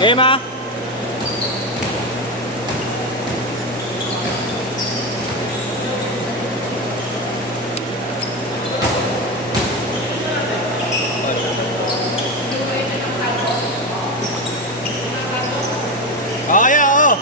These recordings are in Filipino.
Emma? Kaya, oh.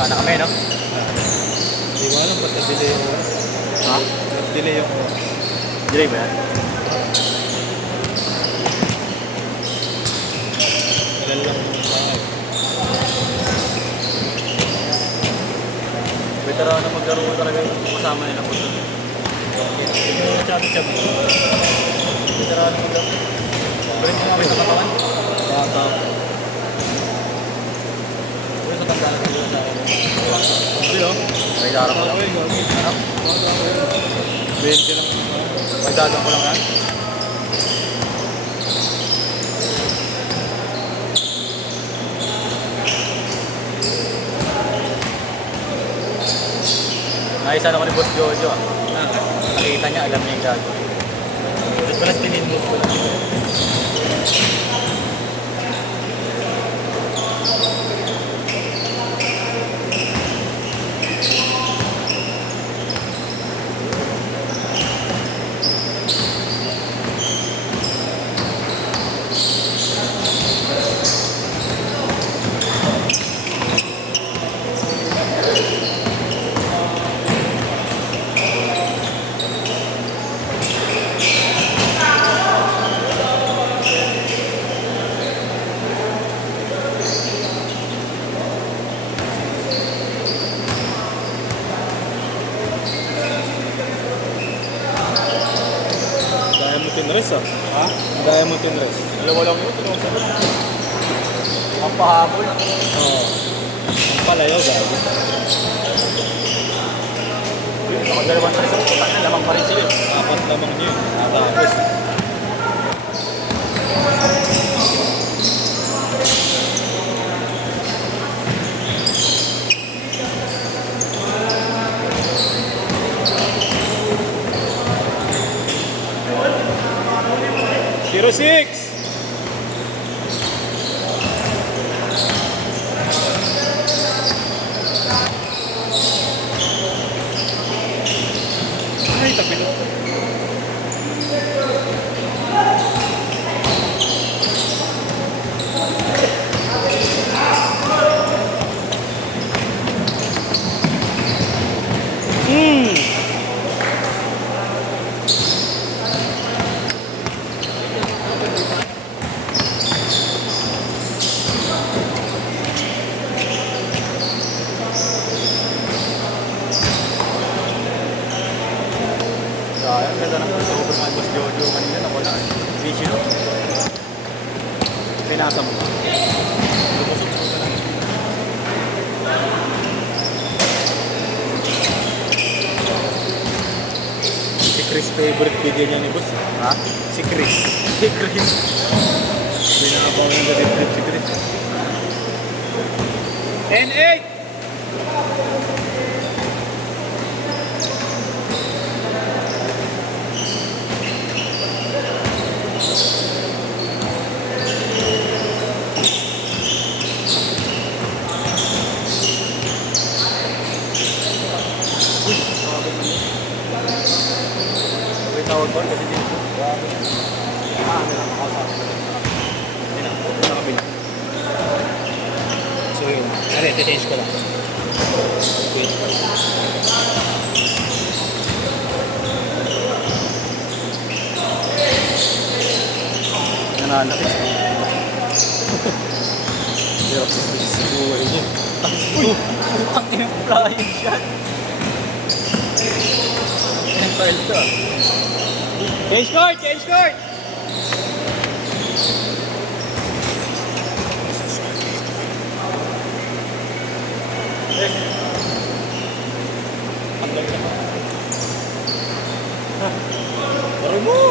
Sana kami, no? Hindi ko alam ba't na-delay yung oras. Ha? Delay yung oras. Delay ba yan? Ilan lang yung bahay. Veterano maglaro talaga yung kasama nila po. Chabi-chabi. Veterano maglaro. Balik mo kami sa katawan. Bata. Uy, sa tanda natin dito sa akin. Hindi, oh. May darang ko lang. Gawin, gawin. Ano? 20 lang. May dadang ko lang yan. Naisa ako ni Boss Jojo ah. Nakita niya, alam niya yung gagawin. Tapos parang tinindot ko lang. Diamond Rest, ah. Ha? Diamond Rest. Dalawa lang yun, tinawag sa ang pahabol. Oo. Ang palayo, gago. Nakadalawang sa isang putang na lamang pa rin sila. Apat lamang niyo. Tapos. Zero six. Ay, tapilot. Ang ganda ng crossover ng Boss Jojo kanina, nawala. Bici no? Pinasa mo. Lumusok mo na lang. Chris favorite video niya ni boss. Ha? Si Chris. Si Chris. Binabaw ng trip si Chris. N8! May tawag ko kasi dito. So yun. Ano, change ko lang. Wait. Nananakit. Hirap sa buhay niya. Uy! Ang inang flying shot. Ang file to ah. Change court! Change court! Laro mo!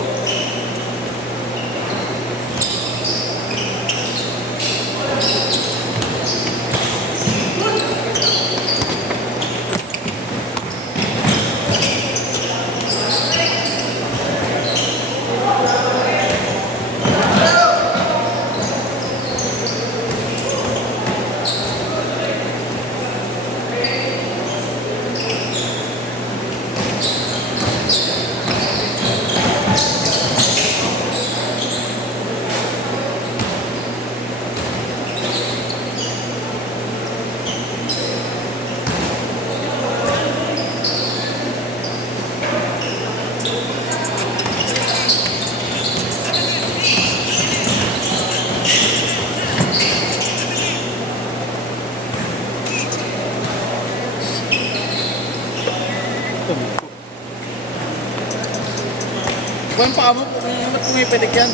Buwan pa mo kung ba't pumipitik yan?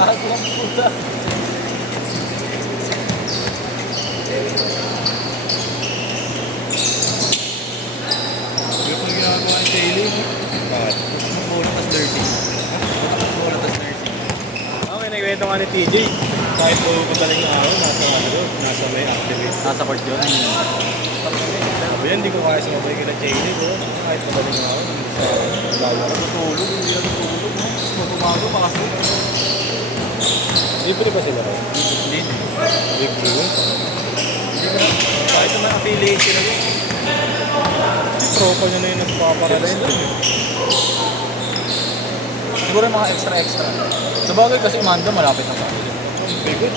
Lahat ng puta. Yung pang ginagawa ni Taylor. Bakit? Muna tas dirty. Muna tas dirty. May nagkwento nga ni TJ. Kahit po madaling araw, nasa may activate. Nasa court yun. Sabi yan, hindi ko kaya sumabay kila Taylor. Kahit madaling araw, sa lalaro. Natulog, hindi na natulog. Mas matumago, pakasok. Libre ba sila? Hindi. Libre yun. Hindi ka na. Kahit naman affiliate sila yun. Tropa niya na yung nagpaparalin. Siguro yung mga extra-extra. Sabagay kasi Manda malapit na sa akin. Bigot.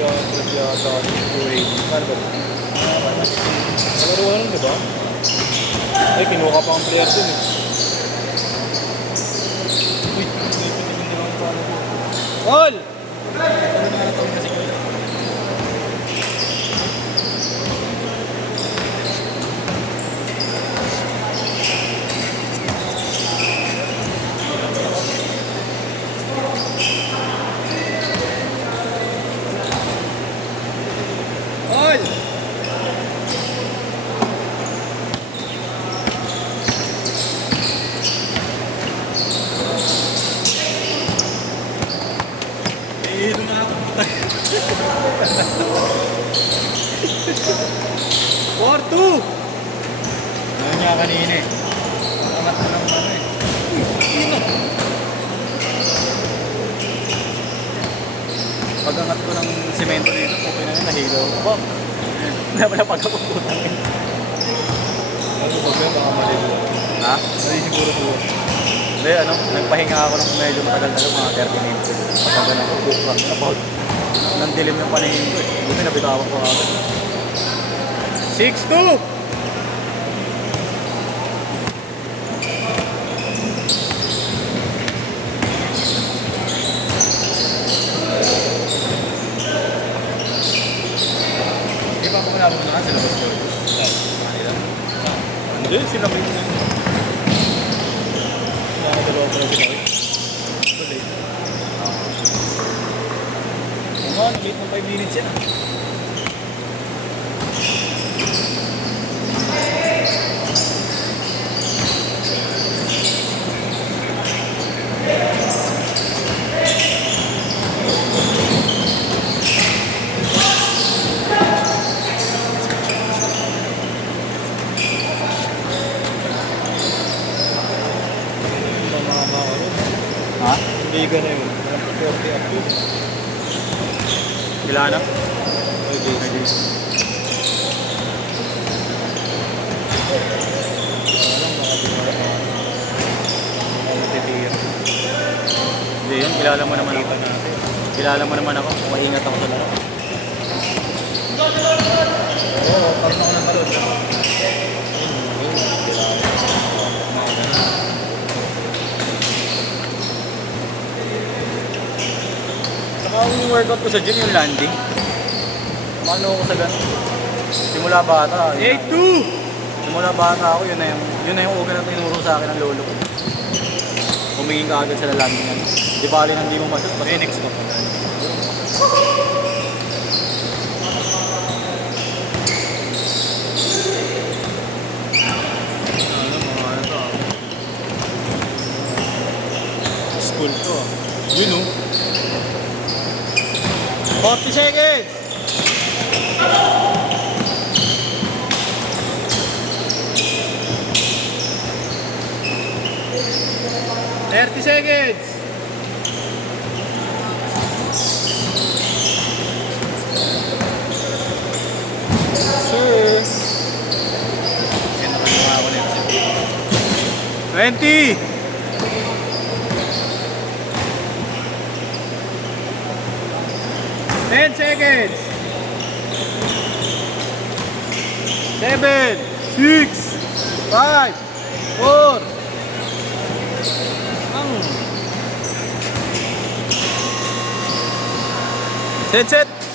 300 yata. 280. Kano ba? Nalaro nun, di ba? Ay, kinuha pa ang player dun eh. Uy, pipitigin nila ang paano ko. Gol! Ano na natawin na si Kuya? Gol! Ito na ako. 4-2! Ano niya kanina eh. Angat na ng ano eh. Pag-angat ko ng semento nito, okay na yun, nahilo ko pa. Napagkapuputan eh. Ano ba ba? Baka mali mo. Ha? Mali siguro po. Hindi, ano, nagpahinga ako ng medyo matagal-tagal, mga 30 minutes. Kapag ano, about nandilim yung paningin ko eh. Buti nabitawan ko agad. 6-2! Di ba ako pinapunan sila ba sila? Hindi, sila kayo na. Nakadalawa pa na sila kayo. Late. Oo, late ng 5 minutes yan. Omega na yun. 40 up yun. Ilan na? Okay. Alam, mga dinuwa. Mga matitira. Hindi yun, kilala mo naman ako. Kita natin. Kilala mo naman ako. Maingat ako sa laro. Oo, karoon ako ng balon. Saka ang workout ko sa gym yung landing. Mano ako sa ganun. Simula bata. yun na. 8-2! Simula bata ako, yun na yung ugat na tinuro sa akin ng lolo ko. Humingin ka agad sa landing. Di bali nang di mo masot. May next pa pa. Ano to? School to ah. Yun oh. 40 seconds! Thirty seconds! Sir! Yan nakagawa ako na yun. 20! 10 seconds! 7, 6, 5, 4, Set, set!